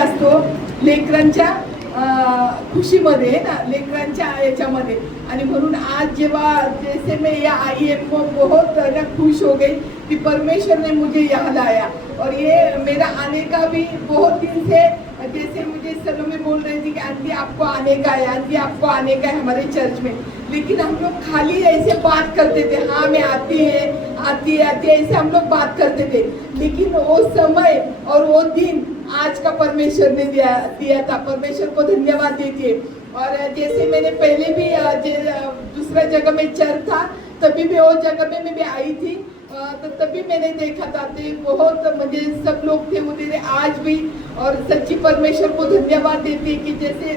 असतो लेकरांच्या खुशीमध्ये ना, लेकरांच्या याच्यामध्ये. आणि म्हणून आज जेव्हा जैसे मैं यहाँ आई है वो बहुत ना खुश हो गई कि परमेश्वर ने मुझे यहाँ लाया. और ये मेरा आने का भी बहुत दिन से, जैसे मुझे सलोमी बोल रही थी कि आंटी आपको आने का है, आंटी आपको आने का है हमारे चर्च में. लेकिन हम लोग खाली ऐसे बात करते थे, हाँ मैं आती है ऐसे हम लोग बात करते थे. लेकिन वो समय और वो दिन आज का परमेश्वर ने दिया था. परमेश्वर को धन्यवाद देती है. और जैसे मैंने पहले भी दूसरा जगह में चर्च था, तभी भी वो जगह में मैं भी आई थी. तो तभी मैंने देखा था तो बहुत मुझे सब लोग थे उधर आज भी. और सच्ची परमेश्वर को धन्यवाद देती है कि जैसे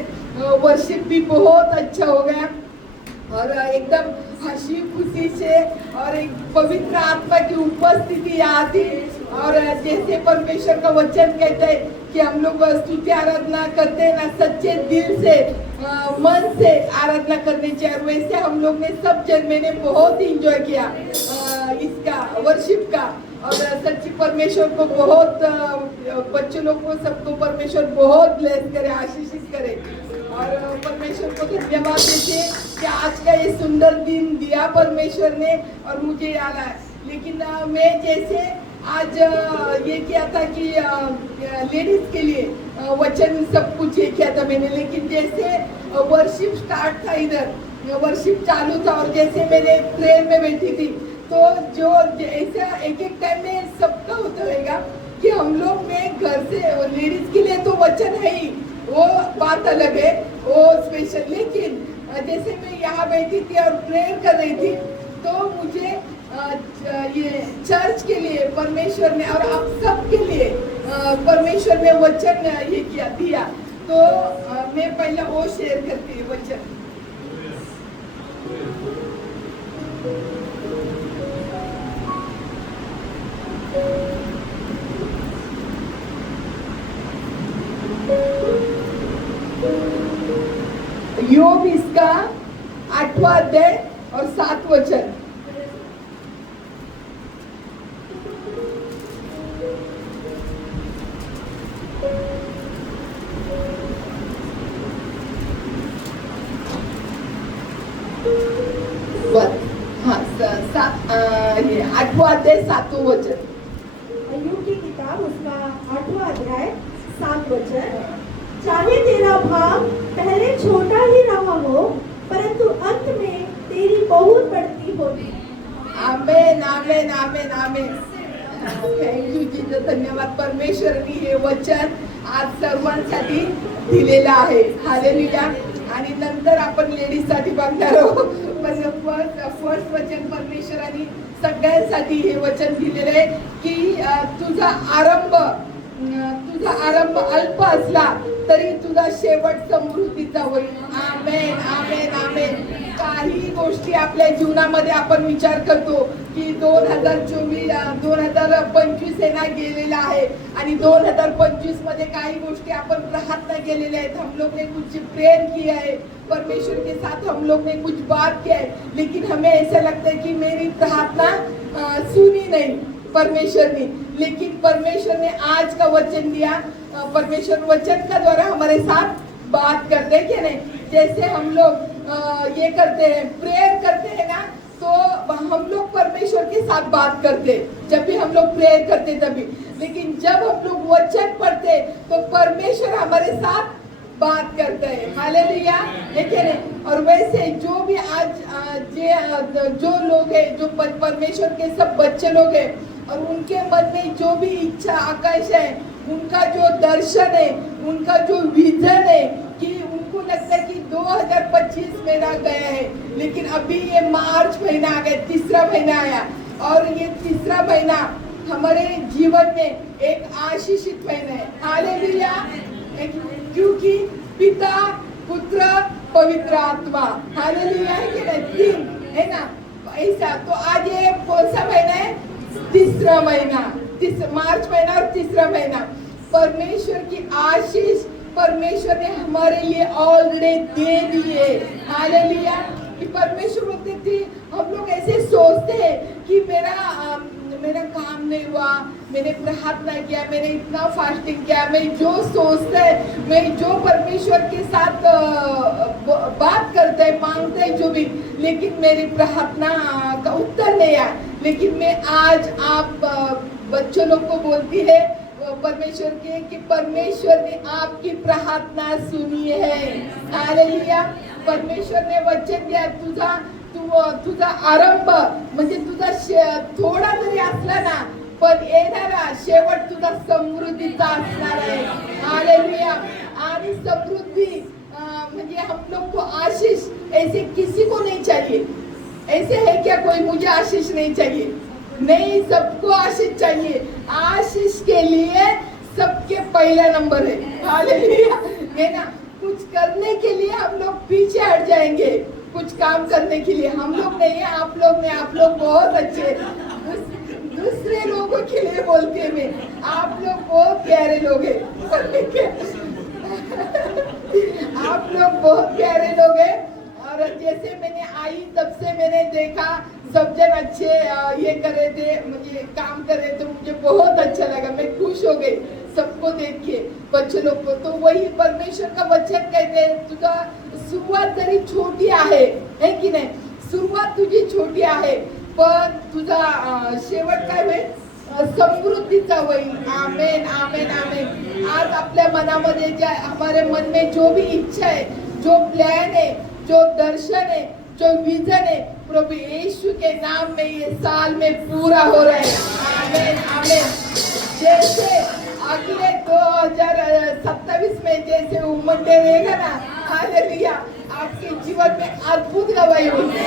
वर्शिप भी बहुत अच्छा हो गया और एकदम हंसी खुशी से और एक पवित्र आत्मा की उपस्थिति यहाँ थी. और जैसे परमेश्वर का वचन कहता है कि हम लोग स्तुति आराधना करते हैं ना, सच्चे दिल से मन से आराधना करनी चाहिए. और वैसे हम लोग ने सब जन मैंने बहुत इंजॉय किया इसका वर्शिप का. और सच्ची परमेश्वर को बहुत बच्चों लोग को सबको परमेश्वर बहुत ब्लेस करे, आशीषित करे. और परमेश्वर को धन्यवाद देते कि आज का ये सुंदर दिन दिया परमेश्वर ने और मुझे याद आया. लेकिन मैं जैसे आज ये किया था कि लेडीज के लिए वचन सब कुछ ये किया था मैंने. लेकिन जैसे वर्शिप स्टार्ट था, इधर वर्शिप चालू था और जैसे मैंने प्रेयर में बैठी थी तो जो ऐसा एक टाइम में सबका होता रहेगा कि हम लोग में घर से लेडीज के लिए तो वचन है ही, वो बात अलग है, वो स्पेशल. लेकिन जैसे मैं यहाँ बैठी थी और प्रेयर कर रही थी तो मुझे ये चर्च के लिए परमेश्वर ने और आप सब के लिए परमेश्वर ने वचन ये किया दिया. तो मैं पहले वो शेयर करती हूँ वचन. योग इसका 8वां अध्याय और 7 वचन. ये 8वां अध्याय 7वां वचन. अय्यूब की किताब उसका 8वां अध्याय 7 वचन. चाहे तेरा भाग पहले छोटा ही रहा हो परंतु अंत में तेरी बहुत बढ़ती होगी. Amen amen amen amen. Thank you Jesus. धन्यवाद. परमेश्वरनी हे वचन आज सर्वांसाठी दिलेलं आहे. हालेलुया. आणि नंतर आपण लेडीज साठी बघणार आहोत. पण फर्स्ट वचन परमेश्वराने सगळ्यांसाठी हे वचन दिलेलं आहे की तुझा आरंभ अल्प असला तरी तुझा शेवट समृद्धीचा होईल. आमेन आमेन आमेन. काही गोष्टी आपल्या जीवनामध्ये आपण विचार करतो की 2025 येना गेलेला आहे आणि 2025 मध्ये काही गोष्टी आपण प्रार्थना केलेल्या आहेत. हम लोग ने कुछ प्रेयर किया है, परमेश्वर के साथ हम लोग ने कुछ बात किया है. लेकिन हमें ऐसा लगता है कि मेरी प्रार्थना सुनी नहीं परमेश्वर ने. लेकिन परमेश्वर ने आज का वचन दिया. परमेश्वर वचन का द्वारा हमारे साथ बात करते हैं कि नहीं. जैसे हम लोग ये करते हैं, प्रेयर करते हैं ना, तो हम लोग परमेश्वर के साथ बात करते जब भी हम लोग प्रेयर करते तभी. लेकिन जब हम लोग वचन पढ़ते तो परमेश्वर हमारे साथ बात करता है. हालेलुया. देखिए नहीं. और वैसे जो भी आज जो लोग हैं, जो परमेश्वर के सब बच्चे लोग हैं और उनके मन में जो भी इच्छा आकांक्षा है, उनका जो दर्शन है, उनका जो विजन है कि उनको लगता है कि 2025 महीना गया है लेकिन अभी ये मार्च महीना आ गया, तीसरा महीना आया और ये तीसरा महीना हमारे जीवन में एक आशीषित महीना है. हालेलुया. क्योंकि पिता पुत्र पवित्र आत्मा. हालेलुया है कि नहीं. 3 है ना ऐसा. तो आज ये कौन सा महीना है? तीसरा महीना. मार्च महीना और तीसरा महीना. परमेश्वर की आशीष परमेश्वर ने हमारे लिए ऑलरेडी दे दी है. हालेलुया. कि परमेश्वर बोलते थे, हम लोग ऐसे सोचते हैं कि मेरा काम नहीं हुआ, मैंने प्रार्थना किया, मैंने इतना फास्टिंग किया, मैं जो सोचता है, मैं जो परमेश्वर के साथ बात करता है, मांगता है जो भी, लेकिन मेरी प्रार्थना का उत्तर नहीं आया। लेकिन मैं आज आप बच्चों लोग को बोलती है परमेश्वर के कि परमेश्वर ने आपकी प्रार्थना सुनी है। हालेलुया। परमेश्वर ने वचन दिया, तुझा आरंभ म्हणजे तुझा थोडा जरी असला ना, पण येणारा शेवट तुझा समृद्धीचा असणार आहे। हालेलुया। आणि समृद्धी म्हणजे हम लोग को आशीष ऐसे किसी को नहीं चाहिए। ऐसे है क्या कोई मुझे आशीष नहीं चाहिए? नहीं, सबको आशीष चाहिए। आशीष के लिए सबके पहला नंबर है। हालेलुया। है ना। कुछ करने के लिए हम लोग पीछे हट जाएंगे, कुछ काम करने के लिए हम लोग नहीं है, आप लोग नहीं। आप लोग बहुत अच्छे, दूसरे लोगों के लिए बोलते हैं मैं, आप लोग बहुत प्यारे लोग हैं। आप लोग बहुत प्यारे लोग हैं। और जैसे मैंने आई तब से मैंने देखा सब जन अच्छे ये कर रहे थे, मुझे काम कर रहे थे, मुझे बहुत अच्छा लगा, मैं खुश हो गई सबको देख के, बच्चे लोग को। तो वही परमेश्वर का वचन कहते हैं, तुझा सुरुवात जरी छोटी है की नाही, सुरुवात तुझी छोटी आहे, पण तुझा शेवट काय होईल? समृद्धीचा होईल। आमेन, आमेन, आमेन। आज आपल्या मनामध्ये ज्या हमारे मन में जो भी इच्छा है, जो प्लान है, जो दर्शन है, जो विजन है, प्रभु यीशु के नाम में ये साल में पूरा हो रहा है। आमेन, आमेन। जैसे अगले 2027 में जैसे उमड़ते रहेगा ना, हालेलुया, आपके जीवन में अद्भुत गवाही होगी।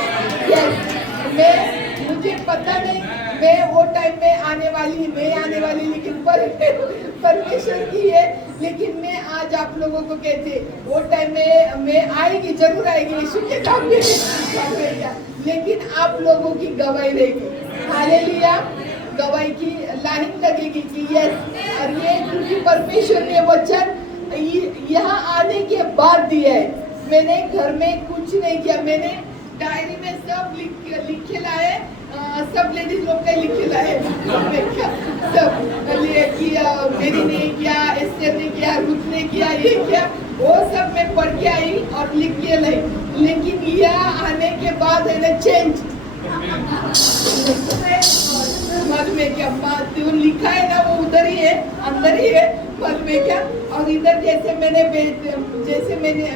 मुझे पता नहीं मैं वो टाइम में आने वाली नहीं आने वाली, लेकिन परमेश्वर की है। लेकिन मैं आज आप लोगों को कहते वो टाइम में मैं आएगी, जरूर आएगी यीशु के नाम में। लेकिन आप लोगों की गवाही रहेगी। हालेलुया। गवाही की लाइन लगेगी कि यस, और ये क्योंकि परमेश्वर ने वचन यहाँ आने के बाद दिया है। मैंने घर में कुछ नहीं किया, मैंने डायरी में सब लिख के लाए, सब लेडीज लोग का लिख के लाए सब किया, मेरी ने किया, एस्टर ने किया, रुथ ने किया, ये किया, वो सब मैं पढ़ के आई और लिख के लाई। लेकिन यह आने के बाद है ना चेंज, मन में क्या बात जो लिखा है ना वो उधर ही है, अंदर ही है, मन में क्या। और इधर जैसे मैंने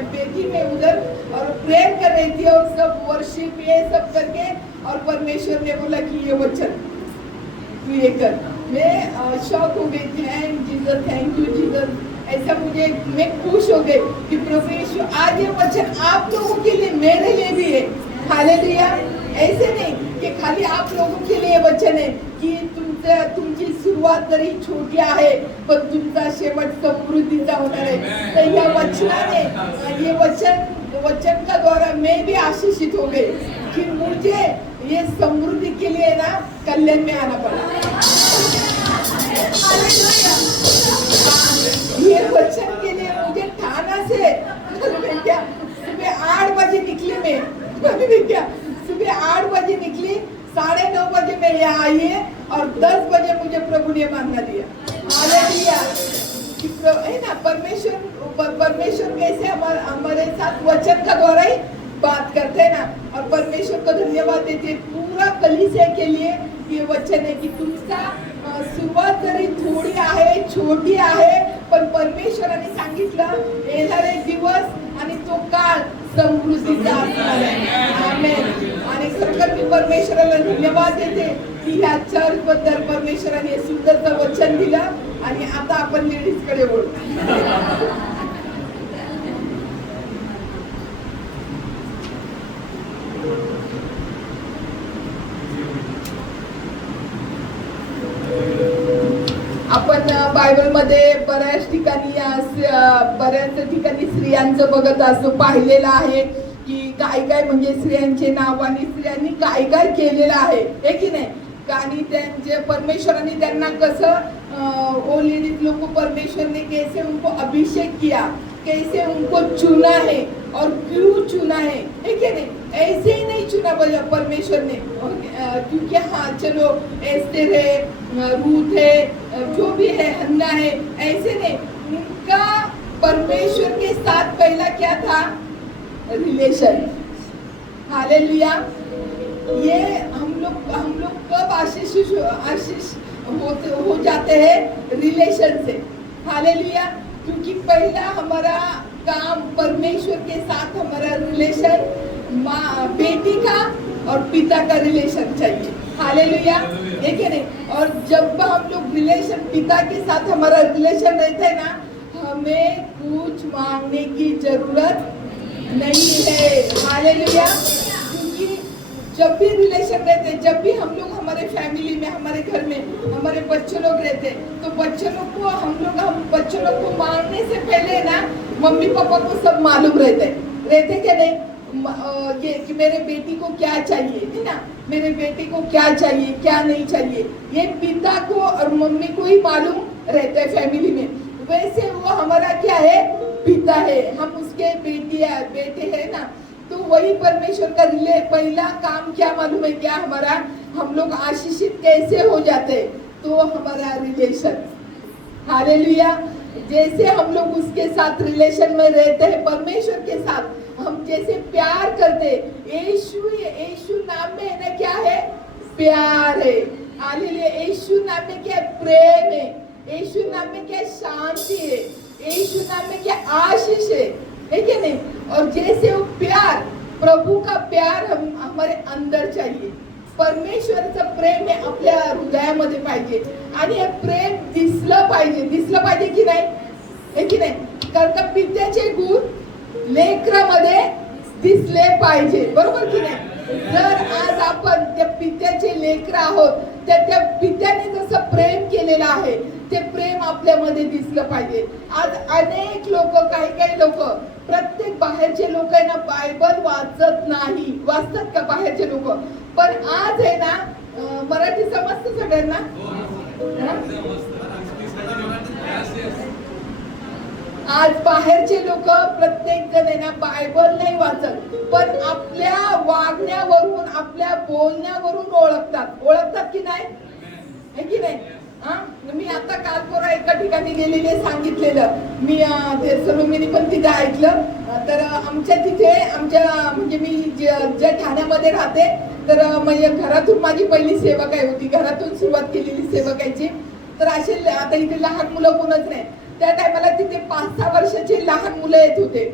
बेटी में उधर और प्रेयर कर रही थी और सब वर्शिप ये सब करके, और परमेश्वर ने बोला कि ये वचन तू ये कर। मैं शॉक हो गई, थैंक यू जीसस। ऐसा मैं खुश हो गई कि प्रभु यीशु आज ये वचन आप लोगों के लिए, मेरे लिए भी है। हालेलुया। ऐसे नहीं कि खाली आप लोगों के लिए वचन है की तुमची सुरुवात जरी छोटी आहे पण तुमचा शेवट समृद्धीचा होणार आहे। तर या वचनाने, ये वचन का द्वारा मैं भी आशीषित हो गई कि मुझे ये समृद्धि के लिए ना कल्याण में आना पड़ा। ये वचन के लिए मुझे ठाना से क्या सुबह 8 बजे निकली मैं क्या सुबह 8 बजे निकली, 9:30 बजे मैं यहाँ आई है और 10 बजे मुझे प्रभु ने मांगा दिया। हालेलुया। है ना, परमेश्वर कैसे हमारे साथ वचन का द्वारा ही बात करते हैं ना, और परमेश्वर को धन्यवाद देते पूरा कलीसिया के लिए। ये वचन है की तुमचा सुरुवात जरी थोडी आहे, छोटी आहे, पण परमेश्वराने सांगितलं येणारे दिवस आणि तो काळ समृद्धीचा असणार आहे। आमेन। आणि खरखर मी परमेश्वराला धन्यवाद देते की ह्या चर्च बद्दल परमेश्वराने सुंदरचं वचन दिलं। आणि आता आपण लेडीज कडे वळू। आपण बायबलमध्ये बऱ्याच ठिकाणी स्त्रियांचं बघत असतो, पाहिलेलं आहे की काय काय म्हणजे स्त्रियांचे नाव आणि स्त्रियांनी काय काय केलेलं आहे की नाही। आणि त्यांचे परमेश्वराने त्यांना कसं वो लेडीज लोग को परमेश्वर ने कैसे उनको अभिषेक किया, कैसे उनको चुना है और क्यों चुना है क्या नहीं? ऐसे ही नहीं चुना परमेश्वर ने, क्योंकि हाँ चलो एस्तेर है, रूथ है, जो भी है, हन्ना है, ऐसे नहीं। उनका परमेश्वर के साथ पहला क्या था? रिलेशन। हालेलुया। ये हम लोग कब आशीष हो जाते हैं? रिलेशन से। हालेलुया। क्योंकि पहला हमारा काम परमेश्वर के साथ हमारा रिलेशन, माँ बेटी का और पिता का रिलेशन चाहिए। हालेलुया। है कि नहीं? और जब हम लोग रिलेशन, पिता के साथ हमारा रिलेशन रहता है ना, हमें कुछ मांगने की जरूरत नहीं है। हालेलुया। क्योंकि जब भी रिलेशन रहते, जब भी हम लोग हमारे फैमिली में, हमारे घर में हमारे बच्चे लोग रहते, तो बच्चे लोग को हम बच्चे लोग को मांगने से पहले ना मम्मी पापा को सब मालूम रहते क्या नहीं? ये कि मेरे बेटी को क्या चाहिए, है ना? मेरे बेटी को क्या चाहिए, क्या नहीं चाहिए, ये पिता को और मम्मी को ही मालूम रहता है फैमिली में। वैसे वो हमारा क्या है? पिता है, हम उसके बेटे है ना। तो वही परमेश्वर का पहला काम क्या मालूम है क्या हमारा? हम लोग आशीषित कैसे हो जाते? तो हमारा रिलेशन। हालेलुया। जैसे हम लोग उसके साथ रिलेशन में रहते हैं, परमेश्वर के साथ हम जैसे प्यार करते, यीशु नाम में है ना क्या है? प्यार है। हालेलुया। यीशु नाम में क्या? प्रेम है। यीशु नाम में क्या? शांति है। यीशु नाम में क्या? आशीष है क्या नहीं? और जैसे वो प्यार, प्रभु का प्यार हमारे अंदर चाहिए। परमेश्वराचं प्रेम हे आपल्या हृदयामध्ये पाहिजे आणि हे प्रेम दिसलं पाहिजे की नाही? हे की नाही? कारण का पित्याचे गुण लेकरामध्ये दिसले पाहिजे, बरोबर की नाही? जर आज आपण त्या पित्याचे लेकर आहोत, त्या पित्याने जसं प्रेम केलेलं आहे, ते प्रेम आपल्यामध्ये दिसलं पाहिजे। आज अनेक लोक, काही लोक, प्रत्येक बाहेरचे लोक आहे ना, बायबल वाचत नाही। वाचतात का बाहेरचे लोक? पण आज आहे ना, मराठी समजतं सगळ्यांना? आज बाहेरचे लोक प्रत्येक जण आहे ना, बायबल नाही वाचत, पण आपल्या वागण्यावरून, आपल्या बोलण्यावरून ओळखतात की नाही? है की नाही? मी आता काल परवा एका ठिकाणी गेलेले, सांगितलेलं मी, ते सलोमीनी पण तिथे ऐकलं। तर आमच्या तिथे, म्हणजे मी ज्या ठाण्यामध्ये राहते, तर घरातून माझी पहिली सेवकाई होती, घरातून सुरुवात केलेली सेवकाईची। तर असे आता इथे लहान मुलं कोणच नाही, त्या टायमाला तिथे 5-6 वर्षाचे लहान मुलं येत होते।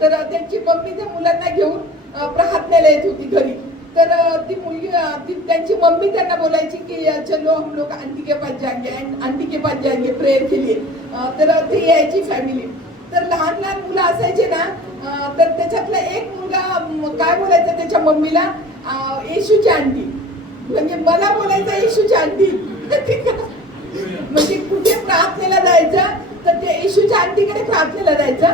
तर त्यांची मम्मी त्या मुलांना घेऊन प्रार्थनेला येत होती घरी। तर ती मुलगी, त्यांची मम्मी त्यांना बोलायची की चलो हम लोग आंटी के पास जाएंगे प्रेयर के लिए। तर ती यायची फॅमिली। तर लहान मुलं असायचे ना, तर त्याच्यातला एक मुलगा काय बोलायचा त्याच्या मम्मीला? येशूची आंटी, म्हणजे मला बोलायचा येशूची आंटी। म्हणजे कुठे प्रार्थनेला जायचं तर ते येशूच्या आंटीकडे प्रार्थनेला जायचं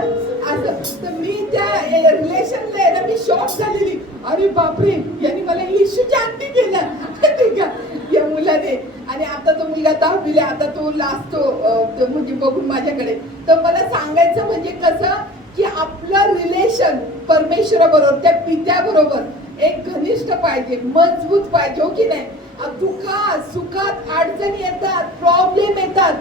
असं। तर मी त्या रिलेशनला आहे ना, मी शॉक झालेली, अरे बापरे, यांनी मला येशूची आंटी केलं ठीक आहे या मुलाने। आणि आता तो मुलगा 10वीला, आता तो लाजतो म्हणजे बघून माझ्याकडे। तर मला सांगायचं म्हणजे कसं की आपलं रिलेशन परमेश्वराबरोबर, त्या पित्याबरोबर एक घनिष्ठ पाहिजे, मजबूत पाहिजे, हो की नाही? दुःखात सुखात अडचणी येतात, प्रॉब्लेम येतात,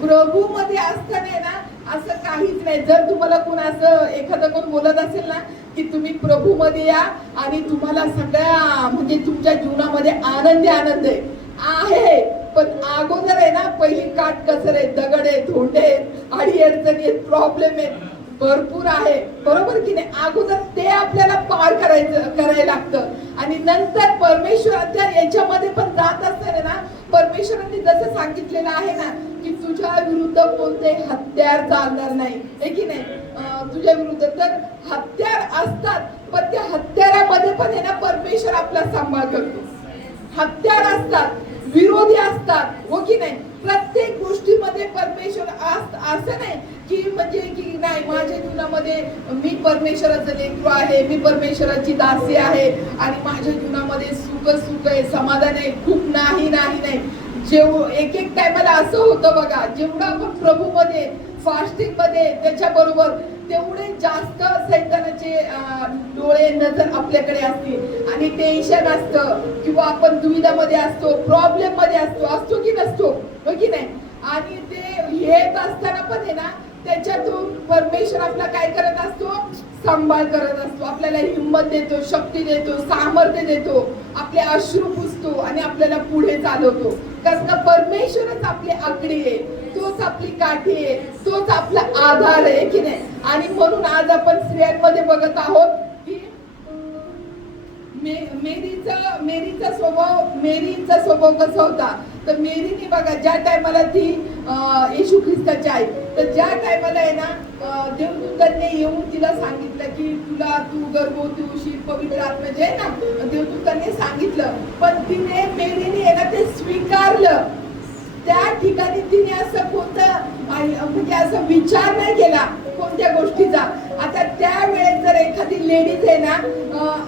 प्रभू मध्ये असताना ना असं काहीच नाही। जर तुम्हाला कोण असं एखादं कोण बोलत असेल ना की तुम्ही प्रभू मध्ये या आणि तुम्हाला सगळ्या म्हणजे तुमच्या जीवनामध्ये आनंद आहे, पण अगोदर आहे ना, पहिली काट कसर आहे, दगड आहे, धोंडे आहेत, अडी अडचणी आहेत, प्रॉब्लेम आहेत, भरपूर आहे, बरोबर की नाही? अगोदर ते आपल्याला पार करायला लागतं आणि नंतर परमेश्वराच्या याच्यामध्ये पण जात असताना ना, परमेश्वरांनी जसं सांगितलेलं आहे ना की तुझ्या विरुद्ध कोणतेही हत्यार चालणार नाही, हे की नाही? तुझ्या विरुद्ध तर हत्यार असतात, पण त्या हत्यारामध्ये पण आहे ना परमेश्वर आपला सांभाळ करतो। हत्यार असतात, विरोधी असतात, हो की नाही? प्रत्येक गोष्टीमध्ये परमेश्वर असं नाही की म्हणजे की नाही माझ्या जीवनामध्ये मी परमेश्वराचं लेकरू आहे, मी परमेश्वराची दासी आहे आणि माझ्या जीवनामध्ये सुख आहे, समाधान आहे, खूप नाही। एक टायमाला असं होतं बघा, जेवढं आपण प्रभू मध्ये, फास्टिंग मध्ये, त्याच्याबरोबर तेवढे जास्त सैतानाचे डोळे नजर आपल्याकडे असतील आणि टेन्शन असतं किंवा आपण दुविधामध्ये असतो, प्रॉब्लेम मध्ये असतो की नसतो, हो की नाही? आणि ते येत असताना पण आहे ना, त्याच्यातून परमेश्वर आपला काय करत असतो, सांभाळ करत असतो, आपल्याला हिंमत देतो, शक्ती देतो, सामर्थ्य देतो, आपले अश्रू पुसतो आणि आपल्याला पुढे चालवतो. कारण का परमेश्वरच आपली आकडी आहे, तोच आपली काठी आहे, तोच आपला आधार आहे की नाही? आणि म्हणून आज आपण स्त्रियांमध्ये बघत आहोत की मेरीचा स्वभाव कसा होता. तर मेरीने बघा, ज्या टायमाला ती येशू ख्रिस्ताची आई, तर ज्या टायमाला आहे ना, देवदूतांनी येऊन तिला सांगितलं की तू गर्भवती होशील, पवित्र आत्म्याचे आहे ना, देवदूतांनी सांगितलं, पण मेरीने आहे ना ते स्वीकारलं. त्या ठिकाणी तिने असं म्हणजे असं विचार नाही केला कोणत्या गोष्टीचा. आता त्यावेळेस जर एखादी लेडीज आहे ना,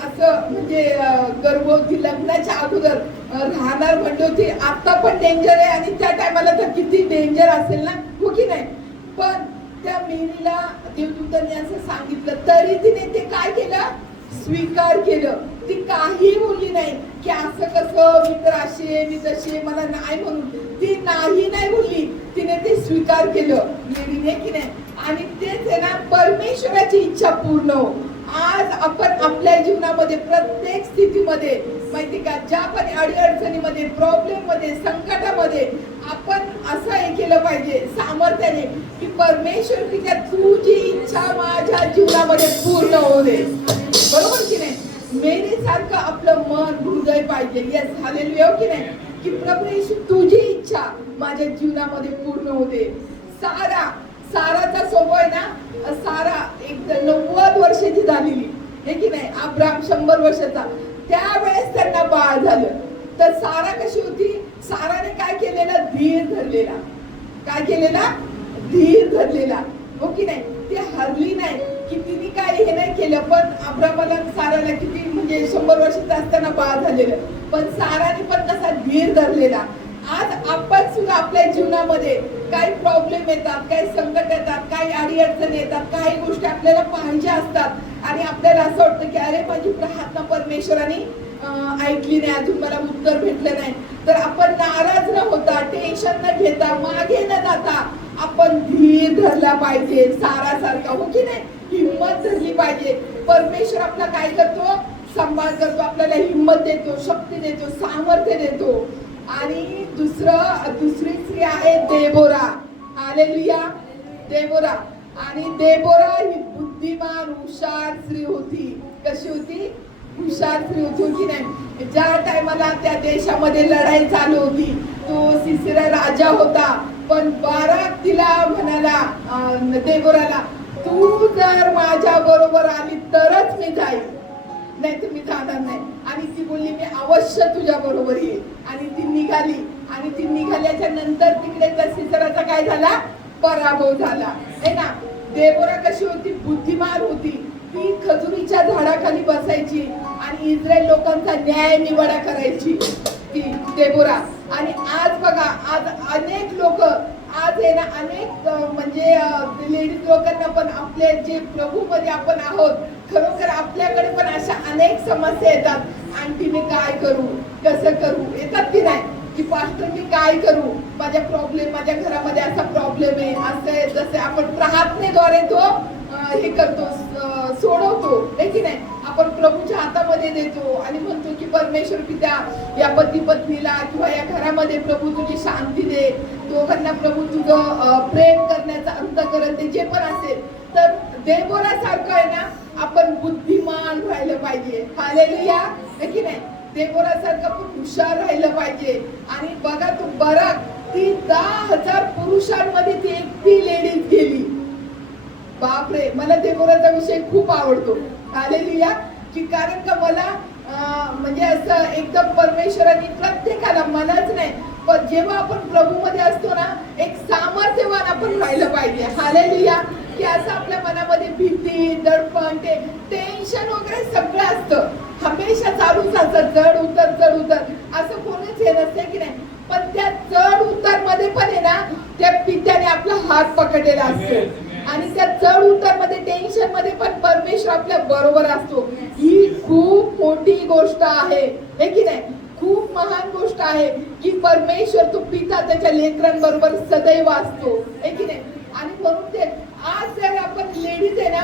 असं म्हणजे गर्भवती लग्नाच्या अगोदर राहणार म्हणजे होती, आता पण डेंजर आहे आणि त्या टायमाला तर किती डेंजर असेल ना, हो की नाही? पण त्या मेरीला देवदूतांनी असं सांगितलं तरी तिने ते काय केलं, स्वीकार केलं. ती काही बोलली नाही की असं कसं, मी तर अशी मी तशी, मला नाही म्हणून. ती नाही बोलली, तिने ते स्वीकार केलं मेरीने की नाही? आणि तेच आहे ना, परमेश्वराची इच्छा पूर्ण हो. आज आपण आपल्या जीवनामध्ये प्रत्येक स्थितीमध्ये माहिती का, ज्या पण अडीअडचणीमध्ये, प्रॉब्लेम मध्ये, संकटामध्ये आपण असं हे केलं पाहिजे सामर्थ्याने की परमेश्वर की तुझी इच्छा माझ्या जीवनामध्ये पूर्ण होऊ दे. बरोबर की नाही? मेरी सारखं आपलं मन, हृदय पाहिजे. येस, हालेलुया, हो की नाही? की प्रभू येशू तुझी इच्छा माझ्या जीवनामध्ये पूर्ण होते. साराचा स्वभाव आहे ना, सारा एक 90 वर्षाची झालेली हे की नाही, अब्राम 100 वर्षाचा, त्यावेळेस त्यांना बाळ झालं. तर सारा कशी होती, साराने काय केलेलं, धीर धरलेला. काय केलेला, धीर धरलेला, हो की नाही? ती हरली नाही की तिने काय हे नाही केलं. पण अब्रामाला साराला किती म्हणजे 100 वर्षाचा असताना बाळ झालेलं, पण साराने पण कसा धीर धरलेला. आज आपण सुद्धा आपल्या जीवनामध्ये काही प्रॉब्लेम येतात, काही संकट येतात, काही अडीअडचणी येतात, काही गोष्टी आपल्याला पाहिजे असतात आणि आपल्याला असं वाटतं की अरे माझी प्रार्थना परमेश्वराने ऐकली नाही, अजून मला उत्तर भेटलं नाही. तर आपण नाराज न होता, टेन्शन न घेता, मागे न जाता आपण धीर धरला पाहिजे सारासारखा, हो की नाही? हिंमत धरली पाहिजे. परमेश्वर आपला काय करतो, सांभाळ करतो, आपल्याला हिंमत देतो, शक्ती देतो, सामर्थ्य देतो. आणि दुसरी स्त्री आहे देबोरा. Hallelujah, Deborah. आणि देबोरा ही बुद्धिमान, हुशार स्त्री होती. कशी होती, हुशार स्त्री होती, हो की नाही? ज्या टायमाला त्या देशामध्ये लढाई चालू होती, तो सिसरा राजा होता, पण बाराक तिला म्हणाला देबोराला, तू जर माझ्या बरोबर आली तरच मी जाईल, नाही तर मी जाणार नाही. आणि ती बोलली मी अवश्य तुझ्या बरोबर येईल. आणि ती निघाली. आणि ती निघाल्याच्या नंतर तिकडे त्या सिसराचा काय झाला, पराभव झाला, है ना? देबोरा कशी होती, बुद्धिमान होती. ती खजुरीच्या झाडाखाली बसायची आणि इस्रायल लोकांचा न्याय निवाडा करायची ती देबोरा. आणि आज बघा, आज अनेक लोक, आज आहे ना, अनेक म्हणजे लेडीज लोकांना पण आपले जे प्रभू मध्ये आपण आहोत, खरोखर आपल्याकडे पण अशा अनेक समस्या येतात. आंटी मी काय करू, कसं करू, येतात की नाही? की पास्टर मी काय करू, माझ्या घरामध्ये असा प्रॉब्लेम आहे, असं आहे, जसे आपण प्रार्थनेद्वारे तो हे करतो, सोडवतो, आहे की नाही? आपण प्रभूच्या हातामध्ये देतो आणि म्हणतो की परमेश्वर की या पती पत्नीला किंवा या घरामध्ये प्रभू तुझी शांती दे, दोघांना प्रभू तुझं प्रेम करण्याचा अंतःकरण दे, जे पण असेल. तर देबोरा सारखं आहे ना, आपण बुद्धिमान राहिलं पाहिजे. हालेलुया, आहे की नाही? देबोरा सारखं पण हुशार राहिलं पाहिजे. आणि बघा, तू बराक, ती 10,000 पुरुषांमध्ये ती एकटी लेडीज गेली. बापरे, मला देबोराचा विषय खूप आवडतो. हालेलुया, की कारण का मला म्हणजे असं एकदम परमेश्वराने प्रत्येकाला, मलाच नाही पण जेव्हा आपण प्रभू मध्ये असतो ना, एक सामर्थ्यवान आपण राहिलं पाहिजे. हालेलुया, की असं आपल्या मनामध्ये भीती, दडपण, टेन्शन वगैरे सगळं असतं, हमेशा चालूच असतं, चढ उतर असं कोणीच हे नसते की नाही? पण त्या चढ उतार मध्ये पण आहे ना, त्या पित्याने आपला हात पकडलेला असतो. आणि त्या चढ उतार मध्ये टेन्शन मध्ये पण परमेश्वर आपल्या बरोबर असतो. ही खूप मोठी गोष्ट आहे, हे की नाही? खूप महान गोष्ट आहे की परमेश्वर तो पिता त्याच्या लेकरांबरोबर सदैव असतो, हे की नाही? आणि म्हणून ते आज जर आपण लेडीज आहे ना,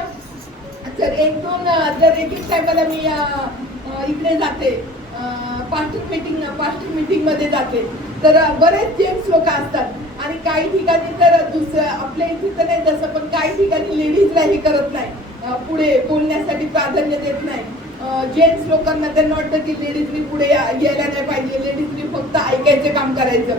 तर एक दोन जर एक टायमाला मी इकडे जाते पास्टर मीटिंग मध्ये जाते, तर बरेच जेंट्स लोक असतात आणि काही ठिकाणी तर दुसरं आपल्या इथे तर नाही तसं, पण काही ठिकाणी लेडीजला हे करत नाही, पुढे बोलण्यासाठी प्राधान्य देत नाही. जेंट्स लोकांना त्यांना वाटतं की लेडीजनी पुढे यायला नाही पाहिजे, लेडीजनी फक्त ऐकायचं काम करायचं,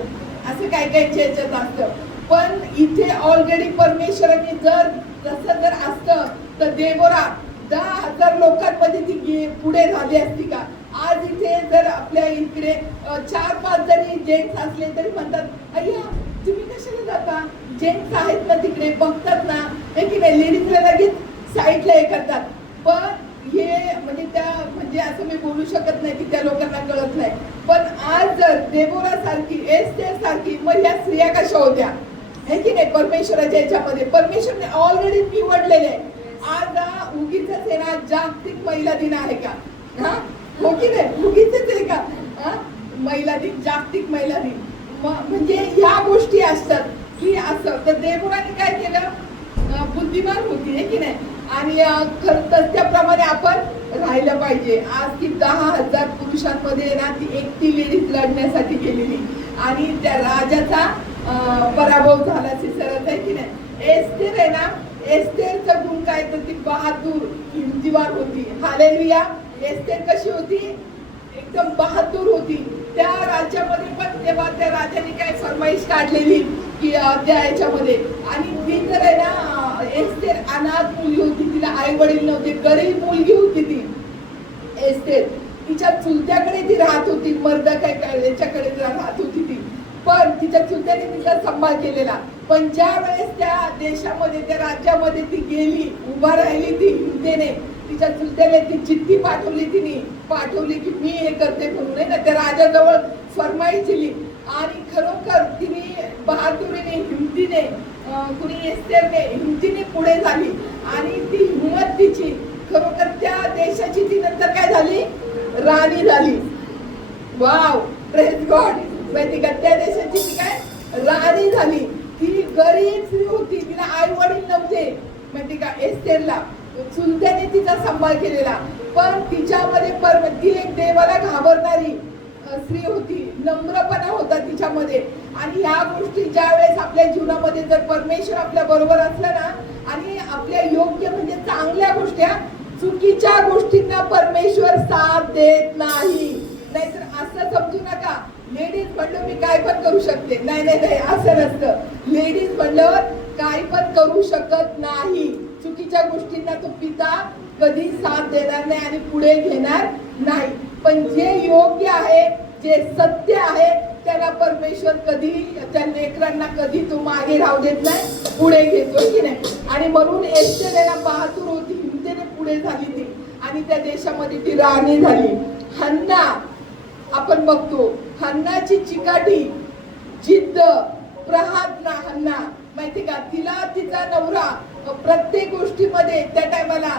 असं काय काय याच्यात असतं. पण इथे ऑलरेडी परमेश्वरांनी जर तसं जर असतं तर देबोरा 10,000 लोकांमध्ये ती पुढे झाली असती का? आज इथे जर आपल्या इकडे 4-5 जरी जेंट्स असले तरी म्हणतात अय्या तुम्ही कशाला जाता, जेंट्स आहेत ना तिकडे बघतात ना, हे की नाही? लेडीजला लगेच साईडला हे करतात. पण हे म्हणजे असं मी बोलू शकत नाही की त्या लोकांना कळत नाही. पण आज जर देबोरा सारखी, एस्तेर सारखी, मग ह्या स्त्रिया कशा होत्या, हे की नाही? परमेश्वराच्या याच्यामध्ये परमेश्वरने ऑलरेडी निवडलेले आहे. आज उगीच आहे ना जागतिक महिला दिन आहे का? हा, हो की नाही? उगीच आहे का? महिला दिन, जागतिक महिला दिन, म्हणजे ह्या गोष्टी असतात की असं. तर देबोराने काय केलं, बुद्धिमान होती, आहे की नाही? आणि खरं त्याप्रमाणे आपण राहिलं पाहिजे. आज ती 10,000 पुरुषांमध्ये ना ती एकटी लेडीज लढण्यासाठी गेलेली आणि त्या राजाचा पराभव झाला, सिसरत, आहे की नाही? एस्तेर आहे ना, एस्तेरचा गुण काय तर ती बहादूर, हिमतीवार होती. हालेलुया. एस्तेर कशी होती? एकदम बहादूर होती. त्या राज्यामध्ये पण तेव्हा त्या राजाने काय फरमाईश काढलेली की त्या याच्यामध्ये, आणि ती तर आहे ना एस्तेर अनाथ मुलगी होती, तिला आई वडील नव्हते, गरीब मुलगी होती ती एस्तेर. तिच्या चुलत्याकडे ती राहत होती, मर्दकाय याच्याकडे राहत होती ती, पण तिच्या चुलत्याने तिचा सांभाळ केलेला. पण ज्या वेळेस त्या देशामध्ये, त्या राज्यामध्ये ती गेली, उभा राहिली ती हिमतेने, तिच्या चुलत्याने ती चिठ्ठी पाठवली की मी हे करते म्हणून, आहे ना, त्या राजाजवळ फरमाईश दिली. आणि खरोखर तिने बहादुरीने, हिमतीने, कुणी एस्तेरने हिमतीने पुढे झाली आणि ती हिंमत तिची खरोखर त्या देशाची ती नंतर काय झाली, राणी झाली. Wow, praise God. माहिती का, त्या देशाची ती काय राणी झाली. ती गरीब स्त्री होती, तिला आई वडील नव्हते, माहिती का? एस्तेरला चुलत्याने तिचा सांभाळ केलेला, पण तिच्यामध्ये ती एक देवाला घाबरणारी स्त्री होती, नम्रपणा होता तिच्यामध्ये. आणि ह्या गोष्टी ज्या वेळेस आपल्या जीवनामध्ये जर परमेश्वर आपल्या बरोबर असला ना, आणि आपल्या योग्य म्हणजे चांगल्या गोष्टी, चुकीच्या गोष्टींना परमेश्वर साथ देत नाही. नाहीतर असं समजू नका लेडीज म्हणलं मी काय पण करू शकते, नाही नाही नाही, असं नसतं. लेडीज म्हणल्यावर काय पण करू शकत नाही. चुकीच्या गोष्टींना तो पिता कधी साथ देणार नाही आणि पुढे घेणार नाही. पण जे योग्य आहे, जे सत्य आहे, त्याला परमेश्वर कधी, त्या लेकरांना कधी तो मागे राहू देत नाही, पुढे घेतो, की नाही? आणि म्हणून एस्तेर बहादूर होती, हिमतेने पुढे झाली ती आणि त्या देशामध्ये ती राणी झाली. हन्ना आपण बघतो, हन्नाची चिकाटी, जिद्द, प्रार्थना. हन्ना माहिती का, तिला तिचा नवरा प्रत्येक गोष्टीमध्ये त्या टायमाला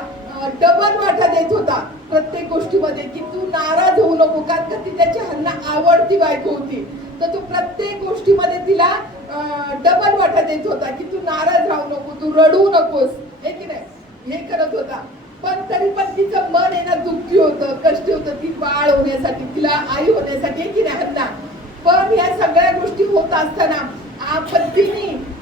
डबल वाटा देत होता, प्रत्येक गोष्टीमध्ये, की तू नाराज होऊ नको, कारण का ती त्याची हन्ना आवडती बायको होती. तर तो प्रत्येक गोष्टीमध्ये तिला डबल वाटा देत होता की तू नाराज राहू नको, तू रडू नकोस, हे की नाही, हे करत होता. पण तरी पण तिचं मन आहे ना दुःखी होतं, कष्टी होतं, ती बाळ होण्यासाठी, तिला आई होण्यासाठी, की नाही हन्ना. पण या सगळ्या गोष्टी होत असताना आपण